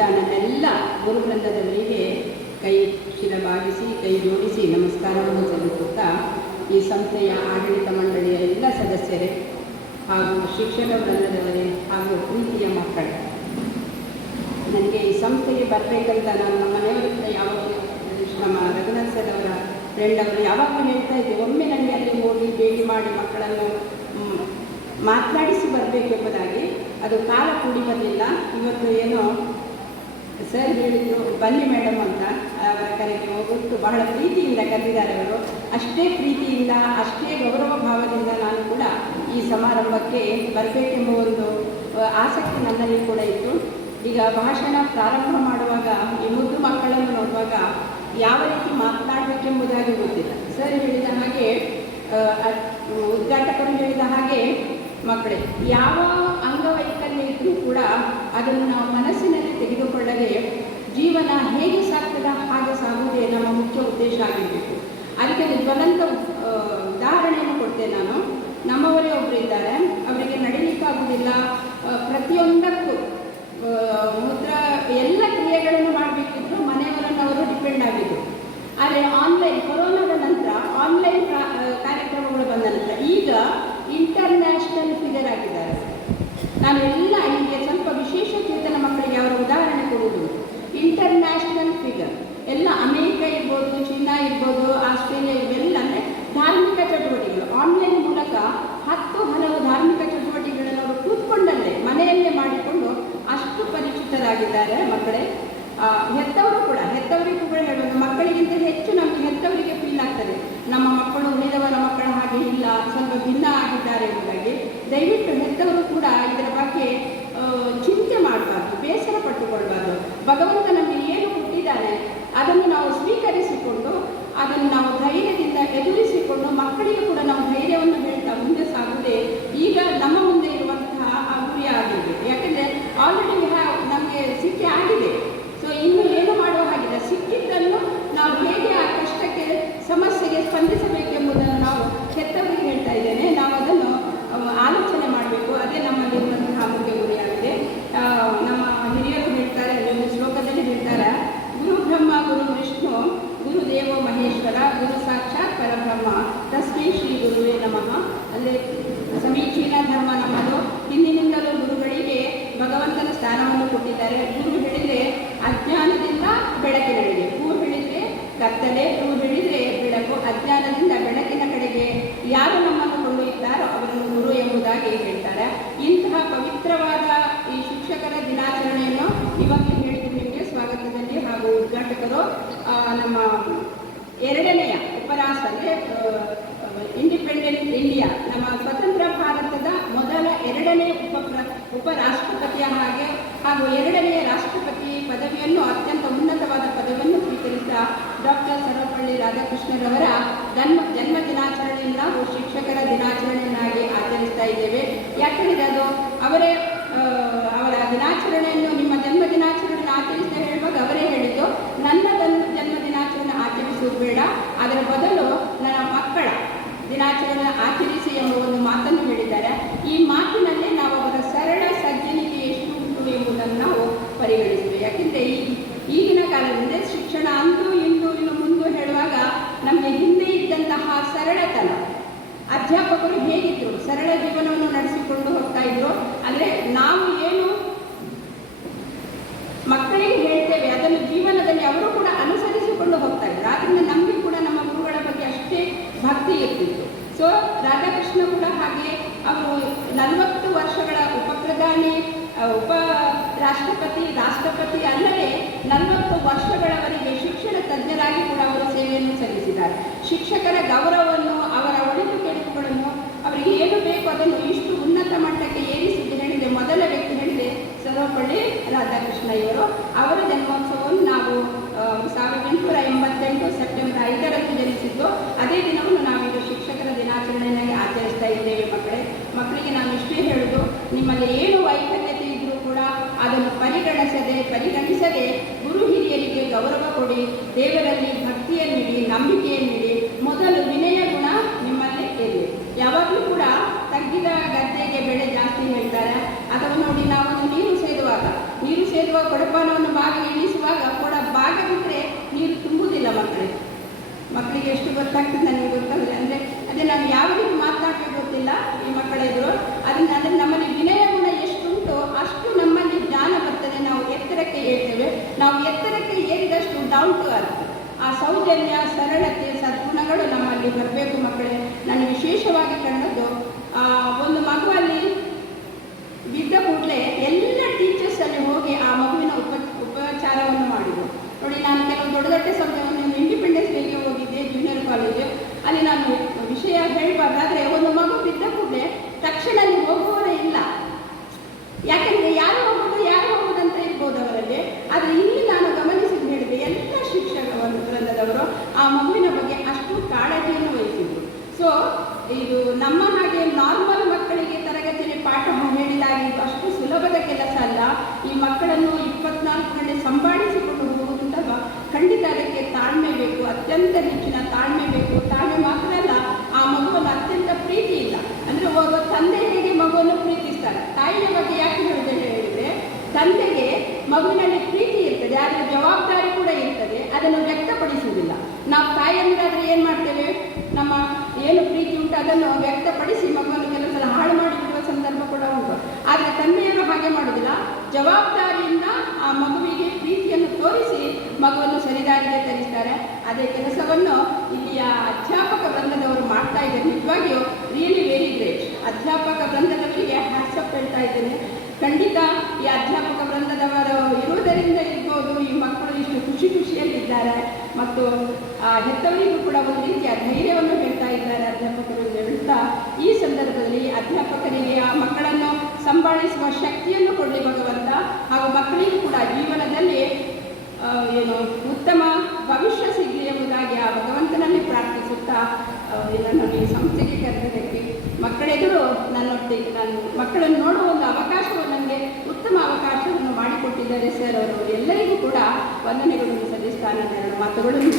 ನನ್ನೆಲ್ಲ ಗುರುಗ್ರಂಥದವರಿಗೆ ಕೈ ಶಿರಬಾಗಿಸಿ, ಕೈ ಜೋಡಿಸಿ ನಮಸ್ಕಾರವನ್ನು ಸಲ್ಲಿಸುತ್ತಾ ಈ ಸಂಸ್ಥೆಯ ಆಡಳಿತ ಮಂಡಳಿಯ ಎಲ್ಲ ಸದಸ್ಯರೇ ಹಾಗೂ ಶಿಕ್ಷಕ ವೃಂದದವರೇ ಹಾಗೂ ಪ್ರೀತಿಯ ಮಕ್ಕಳೇ. ನನಗೆ ಈ ಸಂಸ್ಥೆಗೆ ಬರಬೇಕಂತ ನಾನು ನಮ್ಮ ಮನೆಯವರಿಂದ ಯಾವಾಗಲೂ ನಮ್ಮ ರಘುನಾಥ್ ಸರ್ ಅವರ ಫ್ರೆಂಡ್ ಅವರು ಯಾವಾಗಲೂ ಹೇಳ್ತಾ ಇದ್ದೆ, ಒಮ್ಮೆ ನನಗೆ ಅಲ್ಲಿ ಹೋಗಿ ಭೇಟಿ ಮಾಡಿ ಮಕ್ಕಳನ್ನು ಮಾತನಾಡಿಸಿ ಬರಬೇಕೆಂಬುದಾಗಿ. ಅದು ಕಾಲ ಕೂಡಿ ಬರಲಿಲ್ಲ. ಇವತ್ತು ಏನೋ ಸರ್ ಹೇಳಿದ್ದು, ಬನ್ನಿ ಮೇಡಮ್ ಅಂತ, ಅವರ ಕರೆಗೆ ಹೋಗುತ್ತು ಬಹಳ ಪ್ರೀತಿಯಿಂದ ಕರೆದಿದ್ದಾರೆ ಅವರು. ಅಷ್ಟೇ ಪ್ರೀತಿಯಿಂದ, ಅಷ್ಟೇ ಗೌರವ ಭಾವದಿಂದ ನಾನು ಕೂಡ ಈ ಸಮಾರಂಭಕ್ಕೆ ಬರಬೇಕೆಂಬ ಒಂದು ಆಸಕ್ತಿ ನನ್ನಲ್ಲಿ ಕೂಡ ಇತ್ತು. ಈಗ ಭಾಷಣ ಪ್ರಾರಂಭ ಮಾಡುವಾಗ ಈ ಮುದ್ದು ಮಕ್ಕಳನ್ನು ನೋಡುವಾಗ ಯಾವ ರೀತಿ ಮಾತನಾಡಬೇಕೆಂಬುದಾಗಿ ಗೊತ್ತಿಲ್ಲ. ಸರ್ ಹೇಳಿದ ಹಾಗೆ ಉದ್ಘಾಟಕರು ಹೇಳಿದ ಹಾಗೆ, ಮಕ್ಕಳೇ, ಯಾವ ಇದ್ದರೂ ಕೂಡ ಅದನ್ನು ನಾವು ಮನಸ್ಸಿನಲ್ಲಿ ತೆಗೆದುಕೊಳ್ಳದೆ ಜೀವನ ಹೇಗೆ ಸಾಗ್ತದ, ಹಾಗೆ ಸಾಗುವುದೇ ನಮ್ಮ ಮುಖ್ಯ ಉದ್ದೇಶ ಆಗಿರಬೇಕು. ಅದಕ್ಕೆ ಜ್ವಲಂತ ಉದಾಹರಣೆಯನ್ನು ಕೊಡ್ತೇನೆ ನಾನು. ನಮ್ಮವರೇ ಒಬ್ಬರು ಇದ್ದಾರೆ. ಅವರಿಗೆ ನಡೀಲಿಕ್ಕಾಗುವುದಿಲ್ಲ. ಪ್ರತಿಯೊಂದಕ್ಕೂ ಮೂತ್ರ ಎಲ್ಲ ಕ್ರಿಯೆಗಳನ್ನು ಮಾಡಬೇಕಿದ್ರು ಮನೆಯವರನ್ನು ಅವರು ಡಿಪೆಂಡ್ ಆಗಿದ್ರು. ಆದರೆ ಆನ್ಲೈನ್ ಕೊರೋನಾದ ನಂತರ ಆನ್ಲೈನ್ ಕಾರ್ಯಕ್ರಮಗಳು ಬಂದ ನಂತರ ಈಗ ಇಂಟರ್ನ್ಯಾಷನಲ್ ಫಿಗರ್ ಆಗಿದ್ದಾರೆ ನಾನು ಎಲ್ಲ ಹೀಗೆ ಸ್ವಲ್ಪ ವಿಶೇಷ ಚೇತನ ಮಕ್ಕಳಿಗೆ ಅವರ ಉದಾಹರಣೆ ಕೊಡುವುದು ಇಂಟರ್ನ್ಯಾಷನಲ್ ಫಿಗರ್ ಎಲ್ಲ ಅಮೇರಿಕ ಇರ್ಬೋದು ಚೀನಾ ಇರ್ಬೋದು ಆಸ್ಟ್ರೇಲಿಯಾ ಇವೆಲ್ಲ ಅಂದರೆ ಧಾರ್ಮಿಕ ಚಟುವಟಿಕೆಗಳು ಆನ್ಲೈನ್ ಮೂಲಕ ಹತ್ತು ಹಲವು ಧಾರ್ಮಿಕ ಚಟುವಟಿಕೆಗಳನ್ನು ಅವರು ಕೂತ್ಕೊಂಡಲ್ಲೇ ಮನೆಯಲ್ಲೇ ಮಾಡಿಕೊಂಡು ಅಷ್ಟು ಪರಿಚಿತರಾಗಿದ್ದಾರೆ ಮಕ್ಕಳೇ ಆ, ಹೆತ್ತವರು ಕೂಡ ಹೆತ್ತವರಿಗೂ ಕೂಡ ಹೇಳುವುದು ಮಕ್ಕಳಿಗಿಂತ ಹೆಚ್ಚು ನಮಗೆ ಹೆತ್ತವರಿಗೆ ಫೀಲ್ ಆಗ್ತದೆ ನಮ್ಮ ಮಕ್ಕಳು ಉಳಿದವರ ಮಕ್ಕಳ ಹಾಗೆ ಇಲ್ಲ ಸ್ವಲ್ಪ ಭಿನ್ನ ಆಗಿದ್ದಾರೆ ಎಂಬುದಾಗಿ ದಯವಿಟ್ಟು ಹೆತ್ತವರು ಕೂಡ ಇದರ ಬಗ್ಗೆ ಚಿಂತೆ ಮಾಡಬಾರ್ದು ಬೇಸರ ಪಟ್ಟುಕೊಳ್ಬಾರ್ದು. ಭಗವಂತ ನಮಗೆ ಏನು ಕೊಟ್ಟಿದ್ದಾನೆ ಅದನ್ನು ನಾವು ಸ್ವೀಕರಿಸಿಕೊಂಡು ಅದನ್ನು ನಾವು ಧೈರ್ಯದಿಂದ ಎದುರಿಸಿಕೊಂಡು ಮಕ್ಕಳಿಗೆ ಕೂಡ ನಾವು ಧೈರ್ಯವನ್ನು ಹೇಳ್ತಾ ಮುಂದೆ ಸಾಗುವುದೇ ಈಗ ನಮ್ಮ ಮುಂದೆ ಇರುವಂತಹ ಆ ಗುರಿ ಆಗಿರಬೇಕು ಯಾಕಂದರೆ ಆಲ್ರೆಡಿ ಹ್ಯಾವ್ ನಮಗೆ ಸಿಕ್ಕಿ ಆಗಿದೆ ಸೊ ಇನ್ನು ಏನು ಮಾಡುವ ಹಾಗಿಲ್ಲ ಸಿಕ್ಕಿದ್ದನ್ನು ನಾವು ಹೇಗೆ ಆ ಕಷ್ಟಕ್ಕೆ ಸಮಸ್ಯೆಗೆ ಸ್ಪಂದಿಸಬೇಕೆಂಬುದನ್ನು ನಾವು ಹೆತ್ತವರಿಗೆ ಹೇಳ್ತಾ ಇದ್ದೇನೆ ನಾವು ಅದನ್ನು ಆ, ಆಲೋಚನೆ ಮಾಡಬೇಕು ಅದೇ ನಮ್ಮಲ್ಲಿರುವಂತಹ ಮುಖ್ಯ ಗುರಿಯಾಗಿದೆ ಆ, ನಮ್ಮ ಹಿರಿಯರು ಹೇಳ್ತಾರೆ ಒಂದು ಶ್ಲೋಕದಲ್ಲಿ ಹೇಳ್ತಾರೆ ಗುರು ಬ್ರಹ್ಮ ಗುರು ವಿಷ್ಣು ಗುರು ದೇವೋ ಮಹೇಶ್ವರ ಗುರು ಸಾಕ್ಷಾತ್ ಪರಬ್ರಹ್ಮ ತಸ್ಮೈ ಶ್ರೀ ಗುರುವೇ ನಮಃ ಅಂದರೆ ಸಮೀಚೀನ ಧರ್ಮ ನಮ್ಮದು ಹಿಂದಿನಿಂದಲೂ ಗುರುಗಳಿಗೆ ಭಗವಂತನ ಸ್ಥಾನವನ್ನು ಕೊಟ್ಟಿದ್ದಾರೆ ಗುರು ಹೇಳಿದರೆ ಅಜ್ಞಾನದಿಂದ ಬೆಳಕಿನೆಡೆಗೆ ಹೂ ಹೇಳಿದರೆ ಕತ್ತಲೆ ಹೂ ಹೇಳಿದರೆ ಬೆಳಕು ಅಜ್ಞಾನದಿಂದ ಬೆಳಕಿನ ಕಡೆಗೆ ಯಾರು ನಮ್ಮನ್ನು ಕೊಂಡೊಯ್ಯುತ್ತಾರೋ ಅವರನ್ನು ಗುರು ಎಂಬುದಾಗಿ ಹೇಳ್ತಾರೆ ಇಂತಹ ಪವಿತ್ರವಾದ ಈ ಶಿಕ್ಷಕರ ದಿನಾಚರಣೆಯನ್ನು ಇವಾಗ ಹೇಳಿದ್ರು ನಿಮಗೆ ಸ್ವಾಗತದಲ್ಲಿ ಹಾಗೂ ಉದ್ಘಾಟಕರು ಆ, ನಮ್ಮ ಎರಡನೆಯ ಉಪರಾಸ ಅಂದರೆ ಇಂಡಿಪೆಂಡೆಂಟ್ ಇಂಡಿಯಾ ನಮ್ಮ ಸ್ವತಂತ್ರ ಭಾರತದ ಮೊದಲ ಎರಡನೇ ಉಪ ಉಪರಾಷ್ಟ್ರಪತಿಯ ಹಾಗೆ, ಹಾಗೂ ಎರಡನೆಯ ರಾಷ್ಟ್ರಪತಿ ಪದವಿಯನ್ನು, ಅತ್ಯಂತ ಉನ್ನತವಾದ ಪದವಿಯನ್ನು ಸ್ವೀಕರಿಸಿದ ಡಾಕ್ಟರ್ ಸರ್ವಪಳ್ಳಿ ರಾಧಾಕೃಷ್ಣರವರ ಜನ್ಮ ಜನ್ಮ ದಿನಾಚರಣೆಯನ್ನು ನಾವು ಶಿಕ್ಷಕರ ದಿನಾಚರಣೆಯನ್ನಾಗಿ ಆಚರಿಸ್ತಾ ಇದ್ದೇವೆ. ಯಾಕಂದರೆ ಅದು ಅವರ ದಿನಾಚರಣೆಯನ್ನು ನಿಮ್ಮ ಜನ್ಮ ದಿನಾಚರಣೆಯನ್ನು ಆಚರಿಸ್ತಾ ಹೇಳುವಾಗ ಅವರೇ ಹೇಳಿದ್ದು ನನ್ನ ಜನ್ಮ ಜನ್ಮ ದಿನಾಚರಣೆ ಆಚರಿಸುವುದು ಬೇಡ ಅದರ ಬದಲು ನನ್ನ ಮಕ್ಕಳ ದಿನಾಚರಣೆ ಆಚರಿಸಿ ಎಂಬ ಒಂದು ಮಾತನ್ನು ಹೇಳಿದ್ದಾರೆ ಈ ಮಾತಿನಲ್ಲಿ ನಾವು ಅವರ ಸರಳ ಸಜ್ಜನಿಕೆ ಎಷ್ಟು ಉಂಟು ಎಂಬುದನ್ನು ನಾವು ಪರಿಗಣಿಸಬೇಕು ಯಾಕೆಂದರೆ ಈ ಈಗಿನ ಕಾಲದಿಂದ ಶಿಕ್ಷಣ ಅಂದು ಇಂದು ಇನ್ನು ಮುಂದೆ ಹೇಳುವಾಗ ನಮಗೆ ಹಿಂದೆ ಇದ್ದಂತಹ ಸರಳತನ ಅಧ್ಯಾಪಕರು ಹೇಗಿದ್ರು ಸರಳ ಜೀವನವನ್ನು ನಡೆಸಿಕೊಂಡು ಹೋಗ್ತಾ ಇದ್ರು ಅಂದರೆ ನಾವು ಏನು ಮಕ್ಕಳಿಗೆ ಹೇಳ್ತೇವೆ ಅದನ್ನು ಜೀವನದಲ್ಲಿ ಅವರು ಕೂಡ ಅನುಸರಿಸಿಕೊಂಡು ಹೋಗ್ತಾ ಇದ್ರು ಆದ್ದರಿಂದ ನಮಗೆ ಕೂಡ ನಮ್ಮ ಗುರುಗಳ ಬಗ್ಗೆ ಅಷ್ಟೇ ಭಕ್ತಿ ಇರ್ತಿತ್ತು. ಸೊ ರಾಧಾಕೃಷ್ಣ ಕೂಡ ಹಾಗೆ ಅವರು ನಲವತ್ತು ವರ್ಷಗಳ ಉಪಪ್ರಧಾನಿ ಉಪ ರಾಷ್ಟ್ರಪತಿ ರಾಷ್ಟ್ರಪತಿ ಅಲ್ಲದೆ ನಲವತ್ತು ವರ್ಷಗಳವರೆಗೆ ಶಿಕ್ಷಣ ತಜ್ಞರಾಗಿ ಕೂಡ ಅವರು ಸೇವೆಯನ್ನು ಸಲ್ಲಿಸಿದ್ದಾರೆ. ಶಿಕ್ಷಕರ ಗೌರವವನ್ನು ಅವರ ಒಳಿತು ಕೆಡುಕುಗಳನ್ನು ಅವರಿಗೆ ಏನು ಬೇಕು ಅದನ್ನು ಇಷ್ಟು ಉನ್ನತ ಮಟ್ಟಕ್ಕೆ ಏರಿಸಿದ್ದು ಹೇಳಿದೆ. ಮೊದಲ ವ್ಯಕ್ತಿ ಹೇಳಿದೆ ಸರ್ವಪಳ್ಳಿ ರಾಧಾಕೃಷ್ಣ ಇವರು. ಅವರ ಜನ್ಮೋತ್ಸವವನ್ನು ನಾವು ಸಾವಿರದ ಎಂಟುನೂರ ಎಂಬತ್ತೆಂಟು ಸೆಪ್ಟೆಂಬರ್ ಐದರಂದು ಜನಿಸಿದ್ದು. ಅದೇ ದಿನವನ್ನು ದಿನಾಚರಣೆಯಾಗಿ ಆಚರಿಸ್ತಾ ಇದ್ದೇವೆ ಮಕ್ಕಳೇ. ಮಕ್ಕಳಿಗೆ ನಾವು ಇಷ್ಟೇ ಹೇಳುದು, ನಿಮ್ಮಲ್ಲಿ ಏನು ವೈಫಲ್ಯತೆ ಇದ್ದರೂ ಕೂಡ ಅದನ್ನು ಪರಿಗಣಿಸದೆ ಪರಿಗಣಿಸದೆ ಗುರು ಹಿರಿಯರಿಗೆ ಗೌರವ ಕೊಡಿ, ದೇವರಲ್ಲಿ ಭಕ್ತಿಯನ್ನಿಡಿ ನಂಬಿಕೆಯನ್ನಿಡಿ ಮೊದಲು ವಿನಯ ಗುಣ ನಿಮ್ಮಲ್ಲಿ ಇರಲಿ. ಯಾವಾಗಲೂ ಕೂಡ ತಗ್ಗಿದ ಗದ್ದೆಗೆ ಬೆಳೆ ಜಾಸ್ತಿ ಹೇಳ್ತಾರೆ. ಅಥವಾ ನೋಡಿ ನಾವು ನೀರು ಸೇದುವಾಗ, ನೀರು ಸೇದುವ ಕೊಡಪಾನವನ್ನು ಬಾಗಿ ಇಳಿಸುವಾಗ ಕೊಡ ಭಾಗ ಬಿಟ್ಟರೆ ನೀರು ತುಂಬುವುದಿಲ್ಲ ಮಕ್ಕಳಿಗೆ ಮಕ್ಕಳಿಗೆ ಎಷ್ಟು ಗೊತ್ತಾಗ್ತದೆ ನನಗೆ ಗೊತ್ತಾಗಲ್ಲ ಅಂದರೆ ಅದೇ ನಾವು ಯಾವ ರೀತಿ ಮಾತನಾಡಬೇಕು ಗೊತ್ತಿಲ್ಲ ಮಕ್ಕಳ ಅದನ್ನ ಅಂದರೆ ನಮ್ಮಲ್ಲಿ ವಿನಯ ಗುಣ ಎಷ್ಟುಂಟು ಅಷ್ಟು ನಮ್ಮಲ್ಲಿ ಜ್ಞಾನ ಬರ್ತದೆ ನಾವು ಎತ್ತರಕ್ಕೆ ಏರ್ತೇವೆ ನಾವು ಎತ್ತರಕ್ಕೆ ಏರಿದಷ್ಟು ಡೌನ್ ಟು ಅರ್ತ್ ಆ ಸೌಜನ್ಯ ಸರಳತೆ ಸದ್ಗುಣಗಳು ನಮ್ಮಲ್ಲಿ ಬರಬೇಕು ಮಕ್ಕಳೇ. ನಾನು ವಿಶೇಷವಾಗಿ ಕಂಡದ್ದು ಆ, ಒಂದು ಮಗುವಲ್ಲಿ ಬಿದ್ದ ಕೂಡಲೇ ಎಲ್ಲ ಟೀಚರ್ಸ್ ಅಲ್ಲಿ ಹೋಗಿ ಆ ಮಗುವಿನ ಉಪ ಉಪಚಾರವನ್ನು ಮಾಡಿದರು. ನೋಡಿ ನಾನು ಕೆಲವು ದೊಡ್ಡ ದೊಡ್ಡ ಸಮಯವನ್ನು ಇಂಡಿಪೆಂಡೆನ್ಸ್ ಡೇಗೆ ಹೋಗಿದ್ದೆ ಜೂನಿಯರ್ ಕಾಲೇಜು ಅಲ್ಲಿ ನಾನು ವಿಷಯ ಹೇಳಬಾರ್ದಾದ್ರೆ ಒಂದು ಮಗು ಬಿದ್ದ ಕೂಡಲೇ ತಕ್ಷಣ ಅಲ್ಲಿ ಹೋಗುವವರೇ ಇಲ್ಲ. ಯಾಕಂದ್ರೆ ಯಾರು ಹೋಗೋದು ಯಾರು ಹೋಗೋದು ಅಂತ ಇರ್ಬೋದು ಅವರಲ್ಲಿ ಆದರೆ ಇಲ್ಲಿ ನಾನು ಗಮನಿಸಿದ್ದು ಹೇಳಿದೆ ಎಲ್ಲ ಶಿಕ್ಷಕ ಒಂದು ವೃಂದದವರು ಆ ಮಗುವಿನ ಬಗ್ಗೆ ಅಷ್ಟು ಕಾಳಜಿಯನ್ನು ವಹಿಸಿದ್ರು ಸೊ ಇದು ನಮ್ಮ ಹಾಗೆ ನಾರ್ಮಲ್ ಮಕ್ಕಳಿಗೆ ತರಗತಿಯಲ್ಲಿ ಪಾಠ ಹೇಳಿದಾಗ ಇದು ಅಷ್ಟು ಸುಲಭದ ಕೆಲಸ ಅಲ್ಲ ಈ ಮಕ್ಕಳನ್ನು ಇಪ್ಪತ್ನಾಲ್ಕು ಗಂಟೆ ಸಂಭಾಳಿಸಿಕೊಂಡು ಹೋಗುವುದುಂಟಲ್ವ ಖಂಡಿತ ಅದಕ್ಕೆ ತಾಳ್ಮೆ ಬೇಕು ಅತ್ಯಂತ ಹೆಚ್ಚಿನ ತಾಳ್ಮೆ ಬೇಕು ತಾಳ್ಮೆ ಮಾತ್ರ ಅಲ್ಲ ಆ ಮಗುವನ್ನು ಅತ್ಯಂತ ಪ್ರೀತಿ ಇಲ್ಲ ಅಂದರೆ ಒಬ್ಬ ತಂದೆ ಹೇಗೆ ಮಗುವನ್ನು ಪ್ರೀತಿಸ್ತಾರೆ ತಾಯಿಯ ಬಗ್ಗೆ ಯಾಕೆ ಹೇಳಿದೆ ಹೇಳಿದರೆ ತಂದೆಗೆ ಮಗುವಿನಲ್ಲಿ ಪ್ರೀತಿ ಇರ್ತದೆ, ಆದರೆ ಜವಾಬ್ದಾರಿ ಕೂಡ ಇರ್ತದೆ, ಅದನ್ನು ವ್ಯಕ್ತಪಡಿಸುವುದಿಲ್ಲ. ನಾವು ತಾಯಿಯಂದಾದರೆ ಏನು ಮಾಡ್ತೇವೆ? ನಮ್ಮ ಏನು ಪ್ರೀತಿ ಉಂಟು ಅದನ್ನು ವ್ಯಕ್ತಪಡಿಸಿ ಮಗುವನ್ನು ಕೆಲವು ಸಲ ಹಾಳು ಮಾಡಿಬಿಡುವ ಸಂದರ್ಭ ಕೂಡ ಉಂಟು. ಆದರೆ ತಂದೆಯನ್ನು ಹಾಗೆ ಮಾಡುವುದಿಲ್ಲ. ಜವಾಬ್ದಾರಿಯಿಂದ ಆ ಮಗುವಿಗೆ ಪ್ರೀತಿಯನ್ನು ತೋರಿಸಿ ಮಗುವನ್ನು ಸರಿದಾರಿಗೆ ತರಿಸ್ತಾರೆ. ಅದೇ ಕೆಲಸವನ್ನು ಇಲ್ಲಿಯ ಅಧ್ಯಾಪಕ ವೃಂದದವರು ಮಾಡ್ತಾ ಇದ್ದಾರೆ. ನಿಜವಾಗಿಯೂ ರಿಯಲಿ ವೆರಿ ಗ್ರೇಟ್ ಅಧ್ಯಾಪಕ ಇದ್ದೇನೆ ಖಂಡಿತ ಈ ಅಧ್ಯಾಪಕ ವೃಂದದವರು ಇರುವುದರಿಂದ ಇರ್ಬೋದು, ಈ ಮಕ್ಕಳು ಇಷ್ಟು ಖುಷಿ ಖುಷಿಯಲ್ಲಿದ್ದಾರೆ. ಮತ್ತು, ಆ, ಹೆತ್ತವರಿಗೂ ಕೂಡ ಒಂದು ರೀತಿಯ ಧೈರ್ಯವನ್ನು ಹೇಳ್ತಾ ಇದ್ದಾರೆ ಅಧ್ಯಾಪಕರು ಎಂದು ಹೇಳ್ತಾ ಈ ಸಂದರ್ಭದಲ್ಲಿ ಅಧ್ಯಾಪಕರಿಗೆ ಆ ಮಕ್ಕಳನ್ನು ಸಂಭಾಳಿಸುವ ಶಕ್ತಿಯನ್ನು ಕೊಡಲಿ ಭಗವಂತ. ಹಾಗೂ ಮಕ್ಕಳಿಗೂ ಕೂಡ ಜೀವನದಲ್ಲಿ ಏನು ಉತ್ತಮ ಭವಿಷ್ಯ ಸಿಗಲಿ ಎಂಬುದಾಗಿ ಆ ಭಗವಂತನಲ್ಲಿ ಪ್ರಾರ್ಥಿಸುತ್ತಾ ನನ್ನನ್ನು ಈ ಸಂಸ್ಥೆಗೆ ಕರೆದಿದ್ದಕ್ಕೆ ಮಕ್ಕಳೆದುರು ನನ್ನೊಟ್ಟಿಗೆ, ನಾನು ಮಕ್ಕಳನ್ನು ನೋಡುವ ಒಂದು ಅವಕಾಶವನ್ನು ನನಗೆ ಉತ್ತಮ ಅವಕಾಶವನ್ನು ಮಾಡಿಕೊಟ್ಟಿದ್ದಾರೆ ಸರ್ ಎಲ್ಲರಿಗೂ ಕೂಡ ವಂದನೆಗಳನ್ನು ಸಲ್ಲಿಸ್ತಾನೆ ಮಾತುಗಳನ್ನು